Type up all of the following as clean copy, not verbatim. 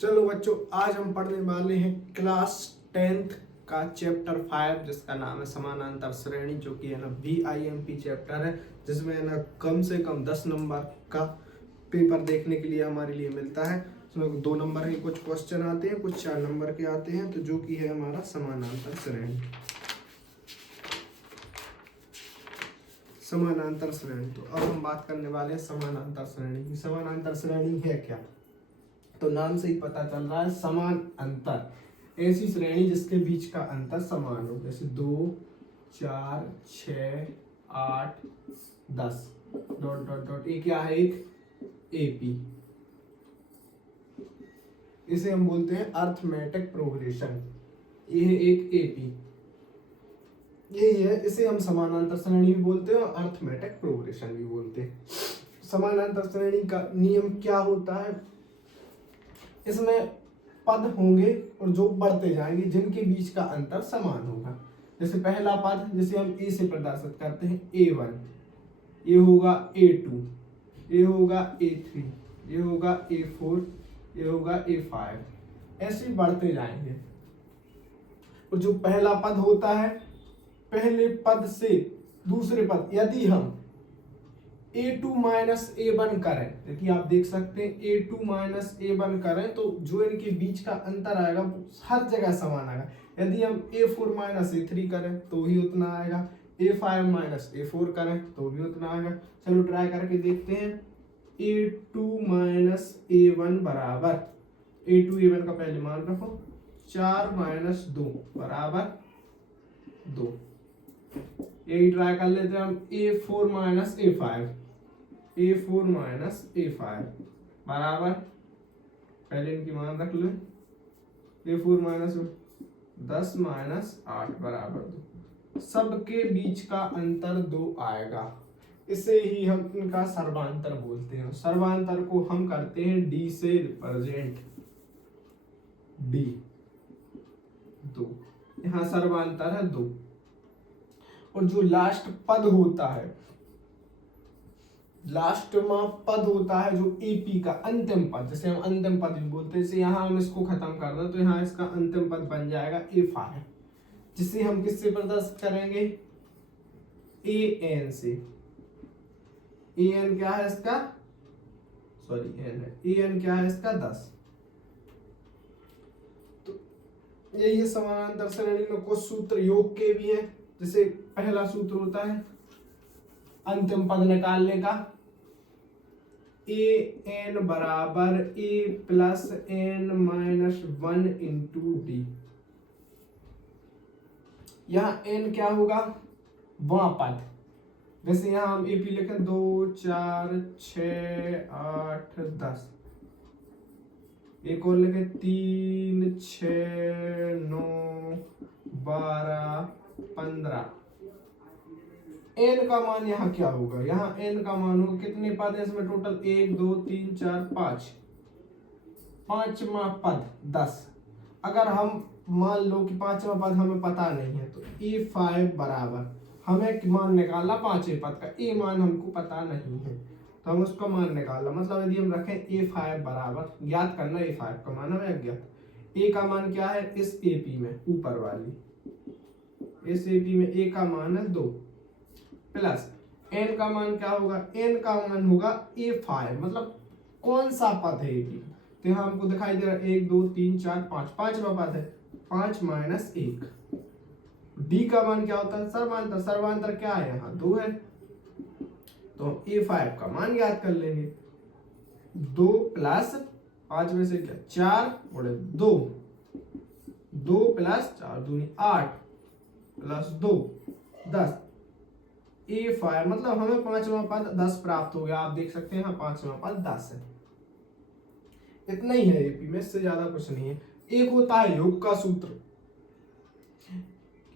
चलो बच्चों, आज हम पढ़ने वाले हैं क्लास 10th का चैप्टर 5 जिसका नाम है समानांतर श्रेणी, जो कि है ना VIMP चैप्टर है, जिसमें है ना कम से कम 10 नंबर का पेपर देखने के लिए हमारे लिए मिलता है। इसमें 2 नंबर के कुछ क्वेश्चन आते हैं, कुछ 4 नंबर के आते हैं, तो जो कि है हमारा समानांतर श्रेणी। समानांतर श्रेणी, तो अब हम बात करने वाले हैं समानांतर श्रेणी की। समानांतर श्रेणी है क्या? तो नाम से ही पता चल रहा है, समान अंतर, ऐसी श्रेणी जिसके बीच का अंतर समान हो, जैसे 2, 4, 6, 8, 10 डॉट डॉट डॉट। ये क्या है? एक एपी। इसे हम बोलते हैं अर्थमेटिक प्रोग्रेशन। ये है एक एपी, यही है। इसे हम समानांतर श्रेणी भी बोलते हैं और अर्थमेटिक प्रोग्रेशन भी बोलते हैं। समानांतर श्रेणी का नियम क्या होता है? इसमें पद होंगे और जो बढ़ते जाएंगे, जिनके बीच का अंतर समान होगा। जैसे पहला पद, जिसे हम ए से प्रदर्शित करते हैं, A1, ये होगा A2, ये होगा A3, ये होगा A4, ये होगा A5, ऐसे बढ़ते जाएंगे। और जो पहला पद होता है, पहले पद से दूसरे पद, यदि हम A2 माइनस A1 करें, देखिए आप देख सकते हैं, A2 माइनस A1 करें तो जो इनके बीच का अंतर आएगा वो हर जगह समान आएगा। यदि हम A4 माइनस A3 करें तो भी उतना आएगा, A5 माइनस A4 करें तो भी उतना आएगा। चलो ट्राई करके देखते हैं। A2 माइनस A1 बराबर, A2 A1 का पहले मान रखो, 4 माइनस 2 बराबर 2। यही ट्राई कर लेते हैं हम। A4 minus A5, A4 minus A5 बराबर, पहले इनकी मान रख लो, A4 माइनस 10 माइनस 8 बराबर 2। सबके बीच का अंतर 2 आएगा। इसे ही हम इनका सर्वांतर बोलते हैं। सर्वांतर को हम करते हैं D से रिप्रेजेंट, D 2, यहाँ सर्वांतर है 2। और जो लास्ट पद होता है, लास्ट में पद होता है जो एपी का अंतिम पद, जैसे हम अंतिम पद भी बोलते हैं। जैसे यहाँ हम इसको खत्म कर दें तो यहाँ इसका अंतिम पद बन जाएगा A5, जिसे हम किससे प्रदर्शित करेंगे? AN से। AN क्या है इसका? सॉरी, N है। AN क्या है इसका? 10। तो यही है समानांतर श्रेणी में कुछ सूत्र योग के भी हैं। जैसे पहला सूत्र होता है अंतिम पद निकालने का, AN बराबर A plus N minus 1 into D। यहाँ N क्या होगा? वह पद। वैसे यहाँ हम AP लिखें 2, 4, 6, 8, 10। एक और लिखे 3, 6, 9, 12, 15। N का मान यहाँ क्या होगा? यहाँ N का मान होगा, कितने पद है इसमें टोटल? 1, 2, 3, 4, 5, पांचवा पद 10। अगर हम मान लो कि पांचवा पद हमें पता नहीं है, तो A5 बराबर, हमें मान निकालना पांचवें पद का, A मान हमको पता नहीं है तो हम उसका मान निकालना। मतलब यदि हम रखें A5 बराबर, ज्ञात करना A5 का मान हमें अज्ञात। A का मान क्या है? इस AP में ऊपर वाली, इस AP में A का मान है 2, प्लस N का मान क्या होगा? N का मान होगा A5, मतलब कौन सा पद है AP? तो यहाँ हमको दिखाई दे रहा है 1, 2, 3, 4, 5, पांचवा पद है, 5 माइनस 1। D का मान क्या होता है? सर्वांतर। सर्वांतर क्या है? यहाँ 2 है, तो हम A5 का मान याद कर लेंगे। 2 प्लस 5 में से क्या? 4 बड़े 2, 2 प्लस 4 दूनी 8 प्लस 2 10। A5 मतलब हमें पांचवा पद 10 प्राप्त हो गया। आप देख सकते हैं यहाँ पांचवा पद 10 है। इतना ही है एपी में, इससे ज्यादा कुछ नहीं है। एक होता है योग का सूत्र।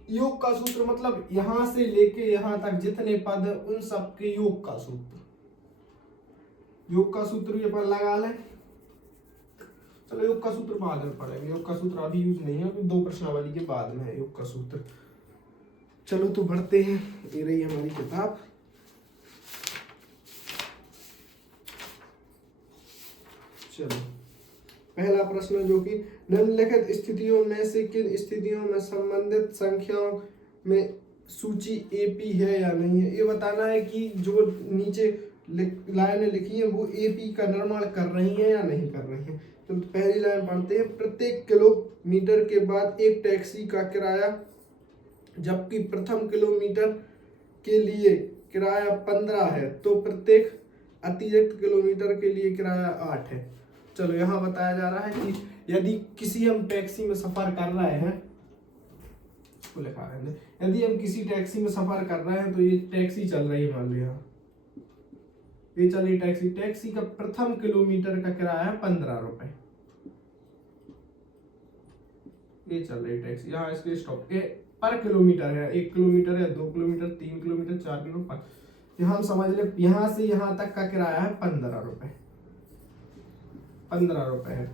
योग का सूत्र मतलब यहां से लेके यहां तक जितने पद है उन सब के योग का सूत्र। योग का सूत्र भी अपन लगा लें। चलो योग का सूत्र बाद में पढ़ेंगे, योग का सूत्र अभी यूज नहीं है, अभी 2 प्रश्नावली के बाद में है योग का सूत्र। चलो तो बढ़ते हैं, ये रही हमारी किताब। चलो पहला प्रश्न जो कि निम्नलिखित स्थितियों में से किन स्थितियों में संबंधित संख्याओं में सूची एपी है या नहीं है। ये बताना है कि जो नीचे लाइनें लिखी है वो एपी का निर्माण कर रही है या नहीं कर रही है। तो पहली लाइन पढ़ते हैं, प्रत्येक किलोमीटर के बाद एक टैक्सी का किराया, जबकि प्रथम किलोमीटर के लिए किराया 15 है तो प्रत्येक अतिरिक्त किलोमीटर के लिए किराया 8 है। चलो यहाँ बताया जा रहा है कि यदि किसी हम टैक्सी में सफर कर रहे हैं, इसको लिखा है, यदि हम किसी टैक्सी में सफर कर रहे हैं तो ये टैक्सी चल रही है, मान लो यहाँ ये चली टैक्सी, टैक्सी का प्रथम किलोमीटर का किराया है 15 रुपए, ये चल रही टैक्सी, यहाँ इसके स्टॉप पर किलोमीटर है, 1 किलोमीटर है, 2 किलोमीटर, 3 किलोमीटर, 4 किलोमीटर, यहाँ हम समझ ले यहाँ से यहाँ तक का किराया है 15 रुपए, 15 रुपए है।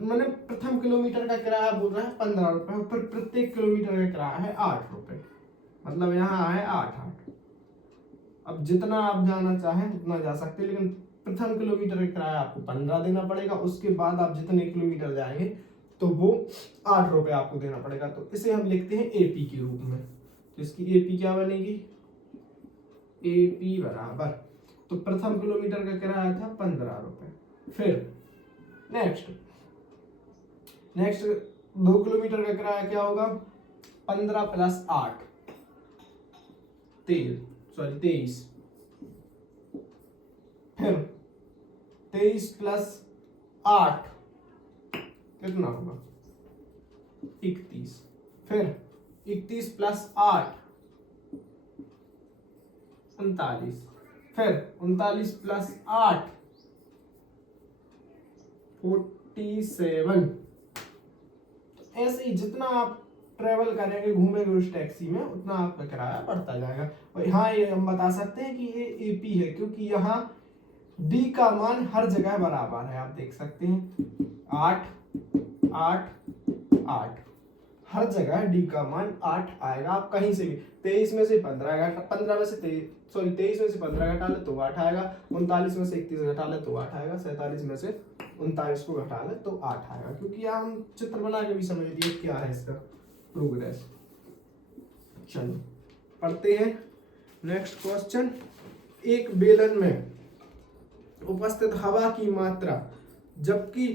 मैंने प्रथम किलोमीटर का किराया बोल रहा है 15 रुपए, फिर प्रत्येक किलोमीटर का किराया है 8 रुपए, मतलब यहाँ है 8। अब जितना आप जाना चाहें उतना जा सकते हैं, लेकिन प्रथम किलोमीटर का किराया आपको 15 देना पड़ेगा, उसके बाद आप जितने किलोमीटर जाएंगे तो वो 8 रुपए आपको देना पड़ेगा। तो इसे हम लिखते हैं एपी के रूप में। तो इसकी एपी क्या बनेगी, एपी बराबर, तो प्रथम किलोमीटर का किराया था 15 रुपए। फिर नेक्स्ट 2 किलोमीटर का किराया क्या होगा, 15 प्लस 8 23, फिर 23 प्लस 8 कितना होगा 31, फिर 31 प्लस 8 39, फिर 39 प्लस 8 47। ऐसे ही जितना आप ट्रेवल करेंगे, घूमेंगे उस टैक्सी में, उतना आपका किराया बढ़ता जाएगा। और हाँ, ये हम बता सकते हैं कि ये एपी है क्योंकि यहाँ डी का मान हर जगह बराबर है। आप देख सकते हैं 8 8 8, हर जगह डी का मान 8 आएगा। आप कहीं से भी 23 में से 15 में से 23 में से 15 घटा ले तो 8 आएगा, 39 में से 31 घटा ले तो 8 आएगा, 47 में से 39 को घटा ले तो 8 आएगा। क्योंकि यहाँ हम चित्र बना के भी समझ लिए क्या है इसका प्रोग्रेस। चलो पढ़ते हैं नेक्स्ट क्वेश्चन। एक बेलन में उपस्थित हवा की मात्रा, जबकि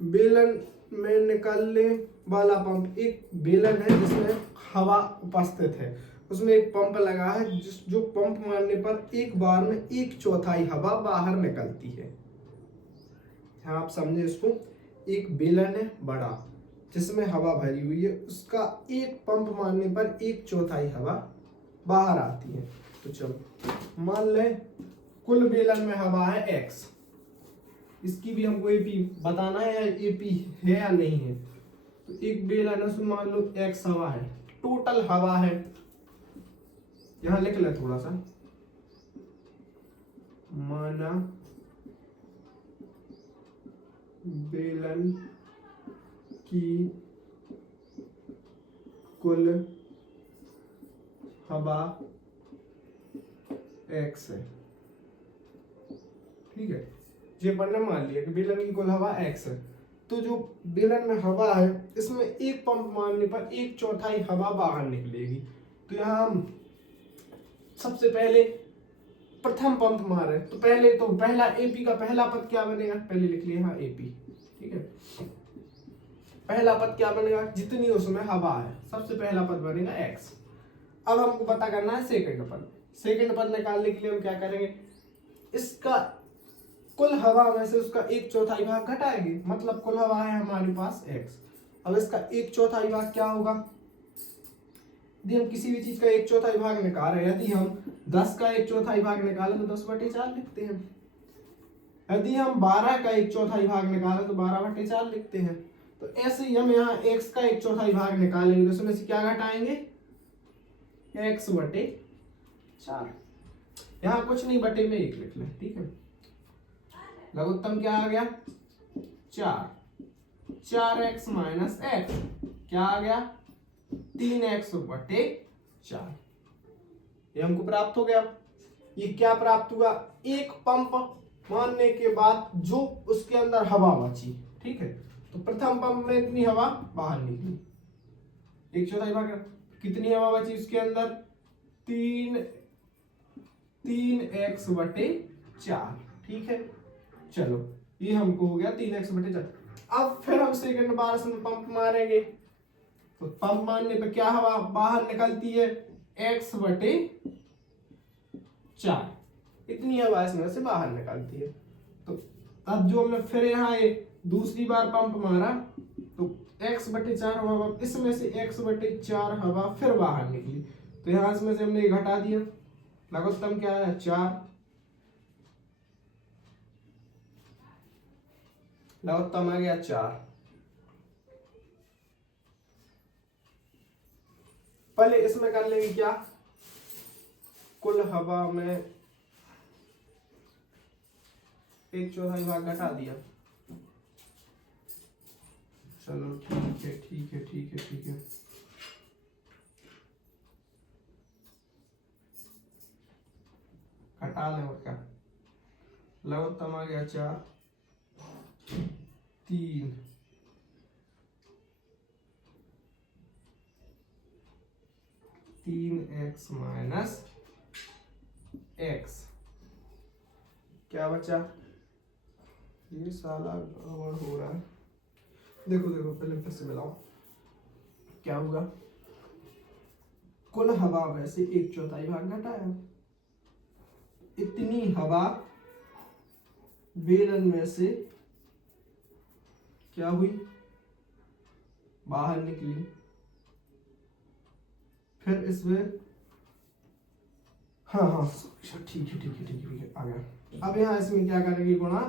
बेलन में निकलने वाला पंप, एक बेलन है जिसमें हवा उपस्थित है, उसमें एक पंप लगा है जो पंप मारने पर एक बार में 1/4 हवा बाहर निकलती है। आप समझे इसको, एक बेलन है बड़ा जिसमें हवा भरी हुई है, उसका एक पंप मारने पर 1/4 हवा बाहर आती है। तो चलो मान लें कुल बेलन में हवा है x, इसकी भी हमको एपी बताना है, या एपी है या नहीं है। तो एक बेलन है उसमें मान लो x हवा है, टोटल हवा है, यहां लिख ले थोड़ा सा, माना बेलन की कुल हवा x है, ठीक है। ये पढ़ने मान लिया कि बेलन की कुल हवा x है, तो जो बेलन में हवा है इसमें एक पंप मारने पर 1/4 हवा बाहर निकलेगी। तो यहाँ हम सबसे पहले प्रथम पंप मारे, तो पहला एपी का पहला पद क्या बनेगा, पहले लिख लिया यहाँ एपी, ठीक है। पहला पद क्या बनेगा, जितनी उसमें हवा है, सबसे पहला पद बनेगा x। अब हमको पता करना है सेकंड पद। सेकंड पद निकालने के लिए हम क्या करेंगे, इसका कुल हवा में से उसका 1/4 भाग घटाएंगे, मतलब कुल हवा है हमारे पास x। अब इसका 1/4 भाग क्या होगा, यदि हम किसी भी चीज का 1/4 भाग निकाल रहे हैं, यदि हम 10 का 1/4 भाग निकालें तो 10/4 लिखते हैं, यदि हम 12 का 1/4 भाग निकालें तो 12/4 लिखते हैं। तो ऐसे ही हम यहाँ x का 1/4 भाग निकालेंगे तो उसमें से क्या घटाएंगे, x/4। यहाँ कुछ नहीं, बटे में 1 लिख लें, ठीक है। लघुत्तम क्या आ गया 4, 4x माइनस x क्या आ गया 3x/4, ये हमको प्राप्त हो गया। ये क्या प्राप्त हुआ, एक पंप मारने के बाद जो उसके अंदर हवा बची, ठीक है, तो प्रथम पंप में इतनी हवा बाहर निकली, 1/4 भाग, कितनी हवा बची उसके अंदर, 3x/4, ठीक है। चलो ये हमको हो गया 3x/4। अब फिर हम सेकंड बार इसमें पंप मारेंगे, तो पंप मारने पे क्या हवा बाहर निकलती है, x/4, इतनी हवा इसमें से बाहर निकलती है। तो अब जो हमने फिर यहाँ दूसरी बार पंप मारा, तो x/4 हवा, इसमें से x/4 हवा फिर बाहर निकली, तो यहाँ इसमें से हमने घटा दिया, लघुत्तम क्या है 4, लघुत्तम आ गया 4। पहले इसमें कर लेंगे क्या, कुल हवा में 1/4 भाग घटा दिया। चलो ठीक है ठीक है ठीक है ठीक है, घटा लें और क्या, लघुत्तम आ गया 4, 3x माइनस x, क्या बचा, ये साला गड़बड़ हो रहा है, देखो देखो पहले फिर से मिलाओ, क्या होगा, कुल हवा वैसे 1/4 भाग घटाया, इतनी हवा बेलन में से क्या हुई, बाहर निकली, फिर इसमें, हाँ हाँ ठीक है ठीक है ठीक है आ गया। अब यहाँ इसमें क्या करेंगे, गुणा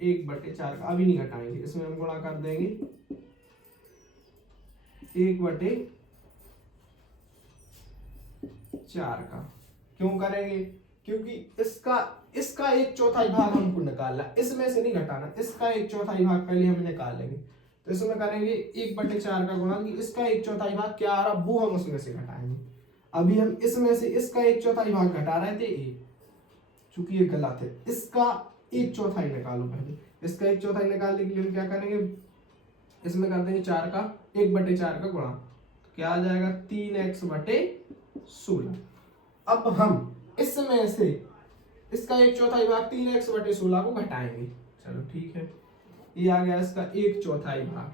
1/4 का, अभी नहीं घटाएंगे, इसमें हम गुणा कर देंगे 1/4 का। क्यों करेंगे, क्योंकि इसका 1/4 भाग हमको निकालना, इसमें से नहीं घटाना, इसका 1/4 भाग पहले हम निकालेंगे, तो इसमें करेंगे 1/4 का गुणा, इसका 1/4 भाग क्या आ रहा वो हम उसमें से घटाएंगे। अभी हम इसमें से इसका 1/4 भाग घटा रहे थे चूंकि ये गलत है, इसका 1/4 निकालो पहले, इसका 1/4 निकालने के लिए हम क्या करेंगे, इसमें कर देंगे 4 का 1/4 का गुणा, क्या आ जाएगा 3x/16। अब हम इसमें से इसका 1/4 भाग 3x/16 को घटाएंगे, चलो ठीक है, ये आ गया इसका 1/4 भाग,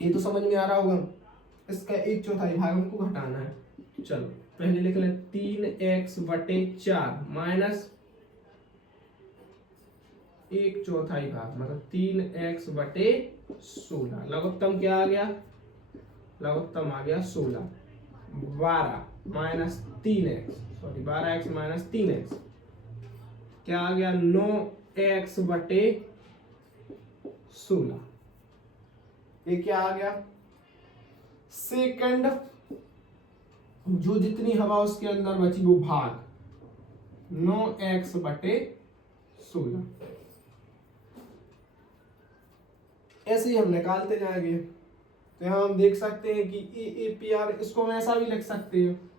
ये तो समझ में आ रहा होगा, इसका 1/4 भाग हमको घटाना है। चलो पहले लिख लें 3x/4 माइनस 1/4 भाग, मतलब 3x/16, लघुत्तम क्या आ गया, लघुत्तम आ गया 16, 12 minus 3x, sorry 12x minus 3x, क्या आ गया 9x/16, ये क्या आ गया, सेकंड जो जितनी हवा उसके अंदर बची वो भाग 9x/16, ऐसे ही हम निकालते जाएंगे। तो यहाँ हम देख सकते हैं कि APR, इसको हम ऐसा भी लिख सकते हैं,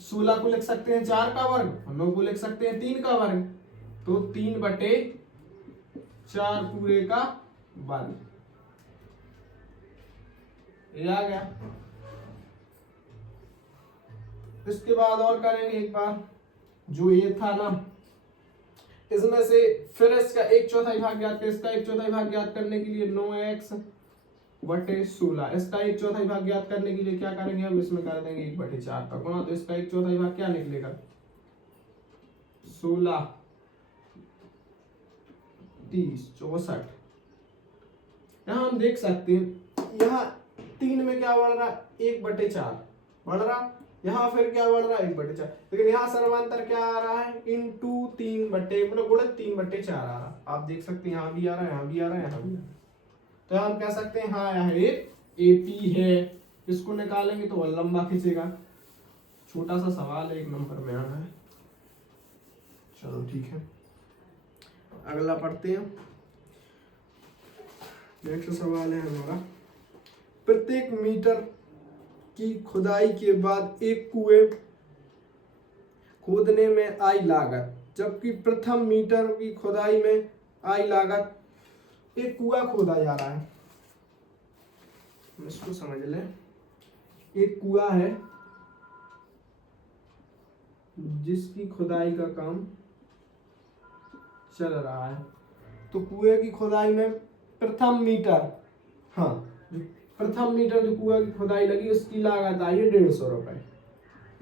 16 को लिख सकते हैं 4 का वर्ग, 9 को लिख सकते हैं 3 का वर्ग, तो 3/4 पूरे का वर्ग, ये आ गया। इसके बाद और करेंगे एक बार, जो ये था ना, इसमें से फिर इसका 1/4 भाग ज्ञात कर, इसका 1/4 भाग ज्ञात करने के लिए 9x/16, इसका 1/4 भाग ज्ञात करने के लिए क्या करेंगे हम, इसमें कर देंगे 1/4 का गुणा, तो इसका 1/4 भाग क्या निकलेगा 16, 30, 64। यहाँ हम देख सकते हैं, यहाँ 3 में क्या बढ़ रहा, 1/4 बढ़ रहा, यहाँ फिर क्या बढ़ रहा है 1/4, लेकिन यहाँ सर्वांतर क्या आ रहा है, इंटू 3 मतलब गुणित 3/4 आ रहा, आप देख सकते हैं यहाँ भी आ रहा है, यहाँ भी आ रहा है, यहाँ भी आ रहा है, तो हम कह सकते हैं हाँ यहाँ एक AP है, इसको निकालेंगे तो लंबा खींचेगा, छोटा सा सवाल है, 1 नंबर में आना है। चलो ठीक है, अगला पढ़ते हैं। नेक्स्ट सवाल है हमारा, प्रत्येक मीटर की खुदाई के बाद एक खोदने में आई लागत, जबकि प्रथम मीटर की खुदाई में आई लागत। एक कुआं खोदा जा रहा है, इसको समझ लें। एक कुआं है जिसकी खुदाई का काम चल रहा है। तो कुएं की खुदाई में प्रथम मीटर, हाँ, प्रथम मीटर जो कुएं की खुदाई लगी उसकी लागत आई है 150 रुपए,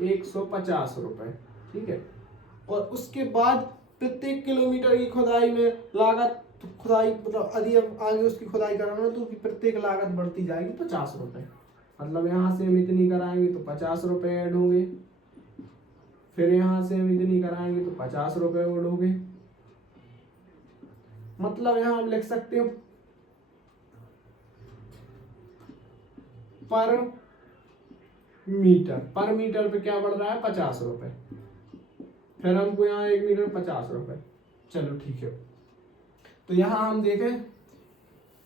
150 रुपए, ठीक है। और उसके बाद प्रत्येक किलोमीटर की खुदाई में लागत, तो खुदाई मतलब यदि हम आगे उसकी खुदाई कराना तो प्रत्येक लागत बढ़ती जाएगी 50 रुपए। मतलब यहाँ से हम इतनी कराएंगे तो 50 रुपए ऐड होंगे, फिर यहाँ से हम इतनी कराएंगे तो 50 रुपए ऐड होंगे। मतलब यहाँ हम लिख सकते हैं पर मीटर पे क्या बढ़ रहा है 50 रुपए, फिर हमको यहाँ 1 मीटर 50 रुपए। चलो ठीक है, तो यहाँ हम देखें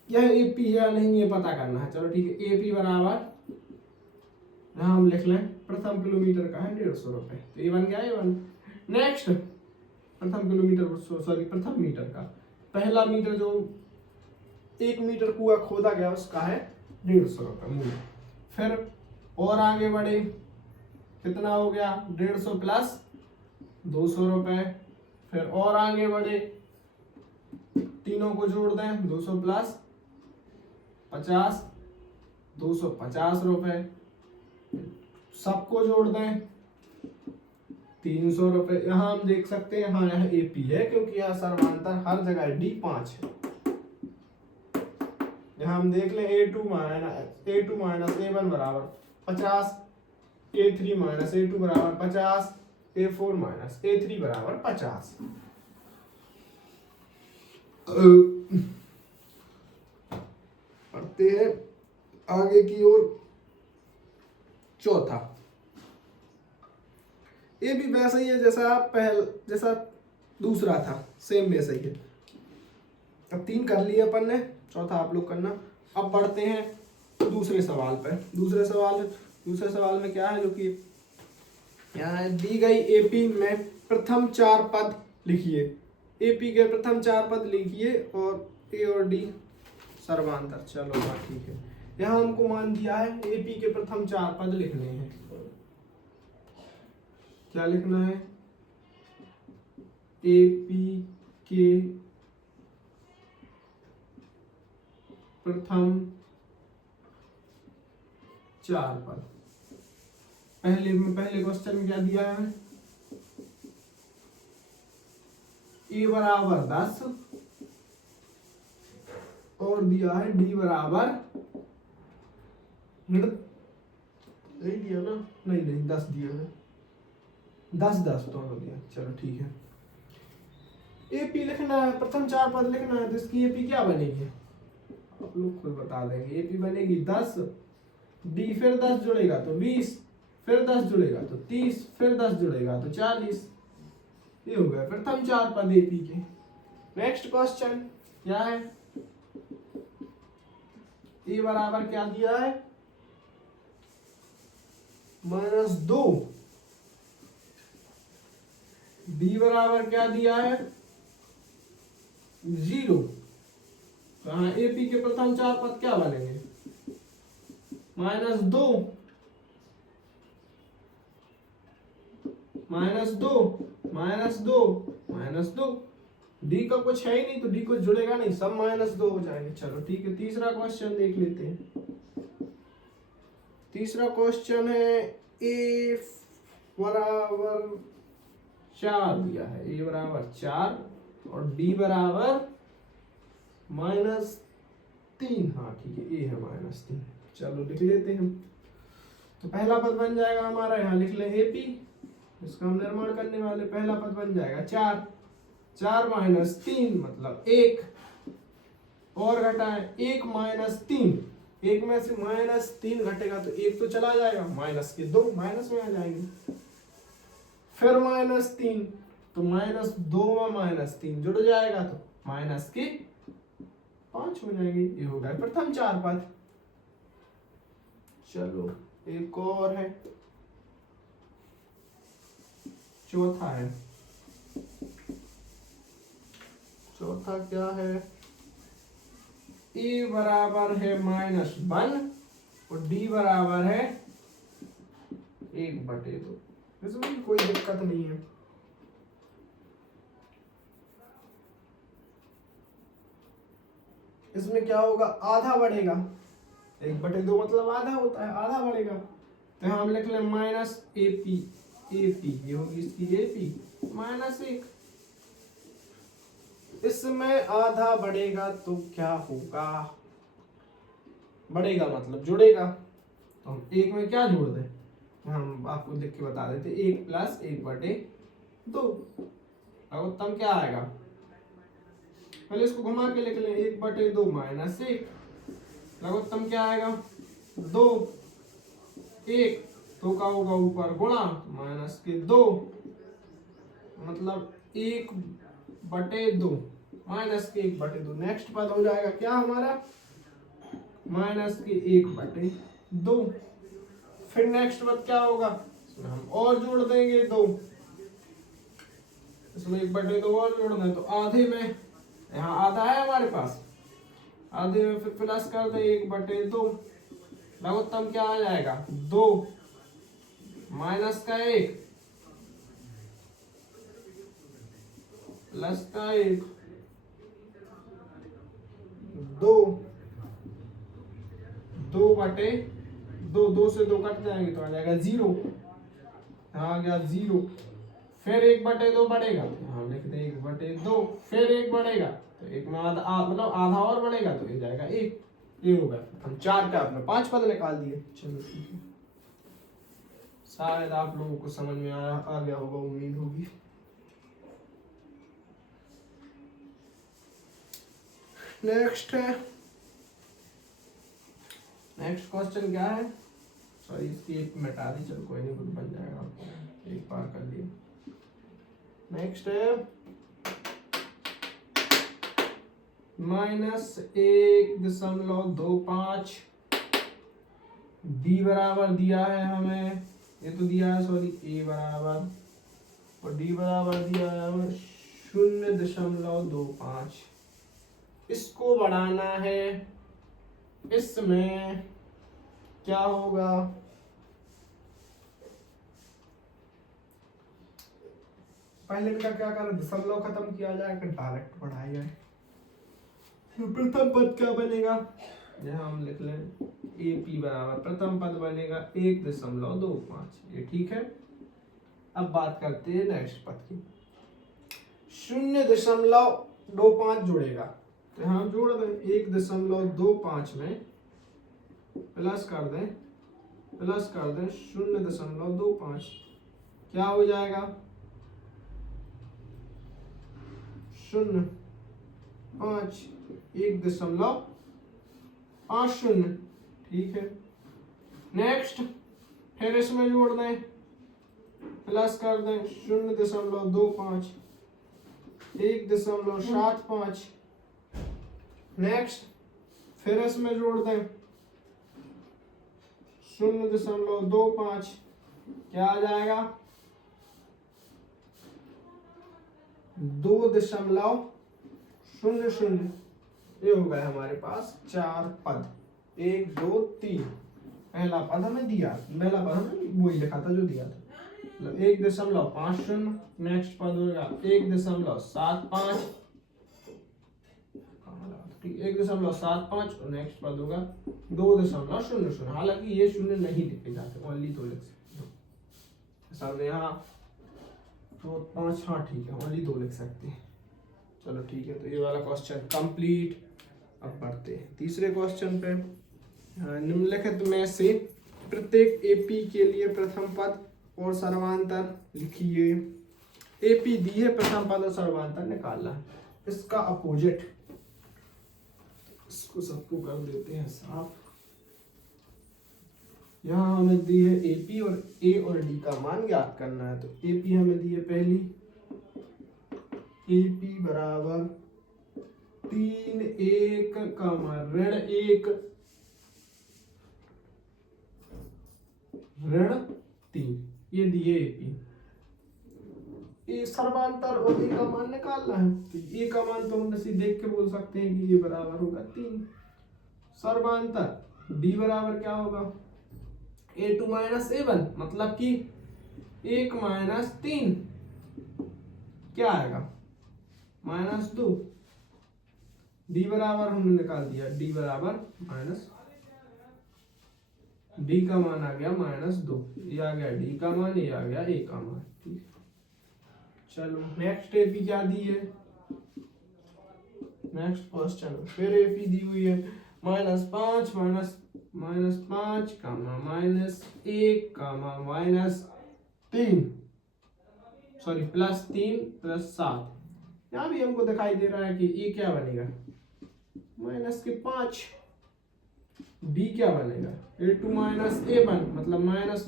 यह एपी है या नहीं ये पता करना है। चलो ठीक है, एपी बराबर यहाँ हम लिख लें प्रथम किलोमीटर का है 150 रुपए, तो ये बन गया ये बन। नेक्स्ट प्रथम किलोमीटर, सॉरी प्रथम मीटर का, पहला मीटर जो 1 मीटर कुआं खोदा गया उसका है 150 रुपए मूल्य। फिर और आगे बढ़े, कितना हो गया 150 प्लस 200 रुपए। फिर और आगे बढ़े, तीनों को जोड़ दें, 200 प्लस 50, 250 रुपए। सबको जोड़ दें 300 रुपए। यहाँ हम देख सकते हैं, हाँ यह एपी है क्योंकि यह समांतर हर जगह D5 है। यहाँ हम देख लें A2 माइनस A1 बराबर 50, A3 माइनस A2 बराबर 50, A4 माइनस A3 बराबर 50। पढ़ते हैं आगे की ओर। चौथा, ये भी वैसा ही है जैसा दूसरा था, सेम वैसा ही है। अब 3 कर लिए अपन ने, चौथा आप लोग करना। अब बढ़ते हैं दूसरे सवाल पर। दूसरे सवाल में क्या है, जो कि यहाँ दी गई एपी में प्रथम 4 पद लिखिए। एपी के प्रथम 4 पद लिखिए और ए और डी सर्वांतर। चलो हाँ ठीक है, यहाँ हमको मान दिया है एपी के प्रथम 4 पद लिखने हैं। क्या लिखना है, एपी के प्रथम 4 पद। पहले क्वेश्चन में क्या दिया है, ए बराबर 10 और दिया है डी बराबर, नहीं दिया ना, नहीं 10 दिया है, 10 दोनों दिया। चलो ठीक है, एपी लिखना है, प्रथम 4 पद लिखना है, तो इसकी एपी क्या बनेगी आप लोग खुद बता देंगे। एपी बनेगी 10, डी फिर 10 जुड़ेगा तो 20, फिर 10 जुड़ेगा तो 30, फिर 10 जुड़ेगा तो 40। ये हो गया प्रथम 4 पद एपी के। नेक्स्ट क्वेश्चन क्या है, ए बराबर क्या दिया है -2, बी बराबर क्या दिया है 0। तो हाँ एपी के प्रथम 4 पद क्या बनेंगे -2, -2 डी का कुछ है ही नहीं तो डी कुछ जुड़ेगा नहीं, सब -2 हो जाएंगे। चलो ठीक है, तीसरा क्वेश्चन देख लेते हैं। तीसरा क्वेश्चन है ए बराबर 4 दिया है, ए बराबर 4 और डी बराबर -3। हाँ ठीक है, ए है -3। चलो लिख लेते हैं हम। तो पहला पद बन जाएगा हमारा, यहाँ लिख लें एपी, इसका हम निर्माण करने वाले। पहला पद बन जाएगा 4 -3 मतलब 1, और घटाएं 1 -3, 1 में से -3 घटेगा तो 1 तो चला जाएगा, माइनस के 2 माइनस में आ जाएंगे। फिर -3 तो -2 में -3 जुड़ जाएगा तो माइनस के 5 हो जाएंगे। ये हो गया प्रथम 4 पद। चलो एक और है, चौथा है, चौथा क्या है, ए बराबर है -1 और डी बराबर है 1/2। इसमें कोई दिक्कत नहीं है। इसमें क्या होगा, आधा बढ़ेगा, 1/2 मतलब आधा होता है, आधा बढ़ेगा। तो हम लिख लें -AP, AP ये होगी इसकी AP -1। इसमें आधा बढ़ेगा तो क्या होगा, बढ़ेगा मतलब जुड़ेगा। तो हम एक में क्या जोड़ दें, हम आपको लिख के बता देते, 1 + 1/2। अब उत्तम क्या आएगा, पहले इसको घुमा के लिख लें, 1/2 -1। लघुत्तम क्या आएगा, 2, 1 तो का होगा ऊपर गुणा -2 मतलब 1/2 -1/2। नेक्स्ट पद हो जाएगा क्या हमारा, -1/2। फिर नेक्स्ट पद क्या होगा, इसमें हम और जोड़ देंगे 2, इसमें 1/2 और जोड़ दें तो आधे में, यहाँ आधा है हमारे पास, आधे में फिर प्लस कर दे 1/2। लघुत्तम क्या आ जाएगा, 2 -1 +1 2, 2/2, 2 से 2 कट जाएंगे तो आ जाएगा 0, आ गया 0। फिर 1/2 बढ़ेगा तो यहाँ लिख दे 1/2, फिर 1 बढ़ेगा तो एक में आधा मतलब आधा और बढ़ेगा तो ये जाएगा 1। ये होगा, हम 4 का अपने 5 पद निकाल दिए। चलो ठीक है, शायद आप लोगों को समझ में आ गया होगा, उम्मीद होगी। नेक्स्ट है, नेक्स्ट क्वेश्चन क्या है, सॉरी इसकी एक मिटा दी, चलो कोई नहीं, कुछ बन जाएगा, आपको एक बार कर लिया। नेक्स्ट है -1.25 डी बराबर दिया है हमें, ये तो दिया है सॉरी, ए बराबर और डी बराबर दिया है हमें 0.25। इसको बढ़ाना है, इसमें क्या होगा, पहले इनका क्या करें, दशमलव खत्म किया जाए, डायरेक्ट बढ़ाया जाए। तो प्रथम पद क्या बनेगा, यहाँ हम लिख लें AP बराबर, प्रथम पद बनेगा 1.25, ये ठीक है। अब बात करते हैं नेक्स्ट पद की, 0.25 जुड़ेगा तो यहाँ जोड़ दें, 1.25 में प्लस कर दें 0.25, क्या हो जाएगा 0.5 1.50, ठीक है। नेक्स्ट फिर इसमें जोड़ दें, प्लस कर दें 0.25 1.75। नेक्स्ट फिर इसमें जोड़ दें 0.25, क्या आ जाएगा 2.00। ये हो गए हमारे पास 4 पद, 1 2 3। पहला पद हमें दिया, पहला पद हमें वही लिखा था जो दिया था, मतलब 1.50। नेक्स्ट पद होगा 1.75, 1.75 और नेक्स्ट पद होगा 2.00। हालांकि ये शून्य नहीं लिखे जाते, ओनली 2 लिख सकते हैं सामने, यहाँ तो 5, हाँ ठीक है, ओनली 2 लिख सकते हैं। चलो ठीक है, तो ये वाला क्वेश्चन कंप्लीट। अब बढ़ते हैं तीसरे क्वेश्चन पे। निम्नलिखित में से प्रत्येक AP के लिए प्रथम पद और सर्वांतर लिखिए। AP दी है, प्रथम पद और सर्वांतर निकालना है, इसका अपोजिट, इसको सबको कर देते हैं साफ। यहाँ हमें दी है AP और A और D का मान ज्ञात करना है। तो AP हमें दी है पहली, AP बराबर 3 1 -1 -3, ये दिए AP। ए सर्वांतर और ए का मान निकालना है। तो ए का मान तो हम वैसे देख के बोल सकते हैं कि ये बराबर होगा 3। सर्वांतर डी बराबर क्या होगा, a2 माइनस a1, मतलब कि 1 माइनस 3 क्या आएगा, -2। डी बराबर हमने निकाल दिया, डी बराबर माइनस, डी का मान आ गया -2, ये आ गया डी का मान, ये आ गया ए का मान। ठीक, चलो नेक्स्ट एपी क्या दी है, नेक्स्ट क्वेश्चन फिर एपी दी हुई है -5 -5 कामा -1 कामा -3 सॉरी +3 +7। यहाँ भी हमको दिखाई दे रहा है कि ए क्या बनेगा, -5। बी क्या बनेगा, a2 माइनस a1, मतलब -1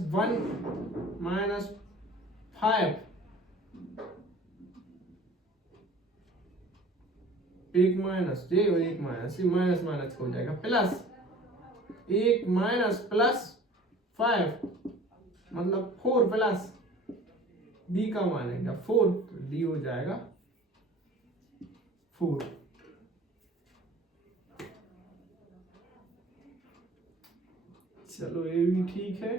-5, एक माइनस ये और एक माइनस, ये माइनस माइनस हो जाएगा, प्लस 1 माइनस +5 मतलब 4 प्लस बी का मान है क्या 4, तो डी हो जाएगा 4। चलो ये भी ठीक है,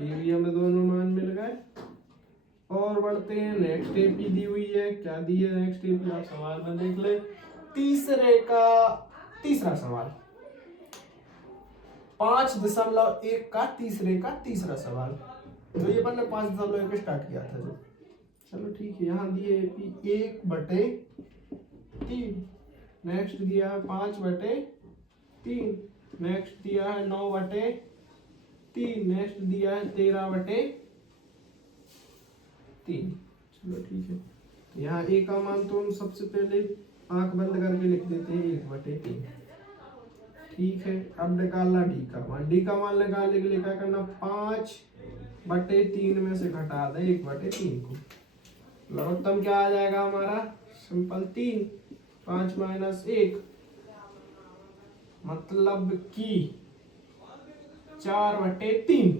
ये भी हमें दोनों मान मिल गए। और बढ़ते हैं, नेक्स्ट एपी दी हुई है, क्या दी है नेक्स्ट एपी, आप सवाल में देख ले। तीसरे का तीसरा सवाल, 5.1 का तीसरे का तीसरा सवाल। तो ये अपन ने 5.1 स्टार्ट किया था जो, चलो ठीक है। यहाँ दिए एपी 1/3, नेक्स्ट दिया है 5/3, नेक्स्ट दिया है 9/3, नेक्स्ट दिया है 13/3। चलो ठीक है, तो यहाँ ए का मान तो हम सबसे पहले आंख बंद करके लिख देते हैं 1/3। ठीक है, अब निकालना डी का मान। डी का मान निकालने के लिए क्या करना, 5/3 में से घटा दे 1/3 को, लघुत्तम क्या आ जाएगा हमारा, सिंपल 3। 5 माइनस 1 मतलब कि 4/3।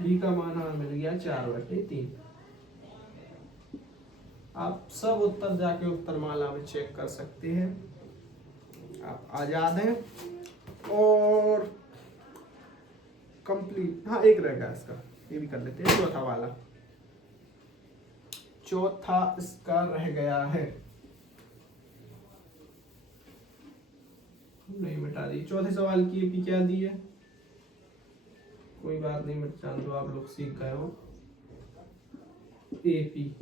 डी का मान हमें मिल गया 4/3। आप सब उत्तर जाके उत्तरमाला में चेक कर सकते हैं, आप आजाद हैं। और कंप्लीट, हाँ एक रह गया इसका, ये भी कर लेते हैं, चौथा वाला, चौथा इसका रह गया है, नहीं मिटा दी। चौथे सवाल की एपी क्या दी है, कोई बात नहीं, मिटा दो, आप लोग सीख गए हो। एपी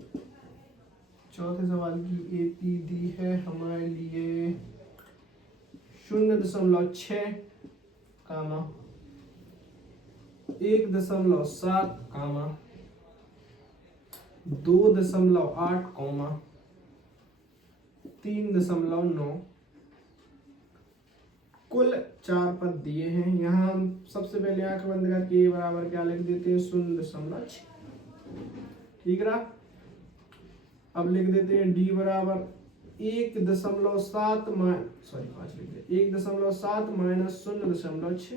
चौथे सवाल की एपी दी है हमारे लिए 0.6 कामा 1.7 कामा 2.8 कॉमा 3.9, कुल 4 पद दिए हैं। यहाँ हम सबसे पहले आंख बंद करके बराबर क्या लिख देते हैं, 0.6। ठीक रहा, अब लिख देते हैं डी बराबर 1.7 सॉरी 5 लिख दे, 1.7 माइनस 0.6,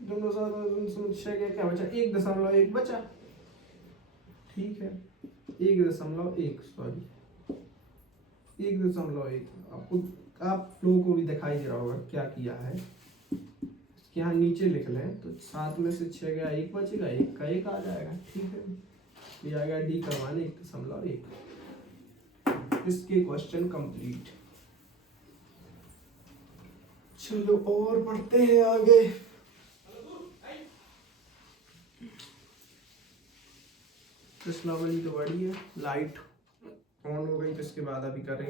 दोनों साथ क्या बचा, 1.1 बचा। ठीक है, 1.1 सॉरी 1.1, आपको आप लोगों को भी दिखाई दे रहा होगा क्या किया है। यहाँ नीचे लिख लें तो 7 में से 6 गया, 1 बचेगा, 1 का 1 आ जाएगा। ठीक है, ये आ गया डी का मान 1.1। इसके क्वेश्चन कंप्लीट। चलो और पढ़ते हैं आगे। कृष्णावली तो बड़ी है, लाइट ऑन हो गई तो इसके बाद अभी करेंगे।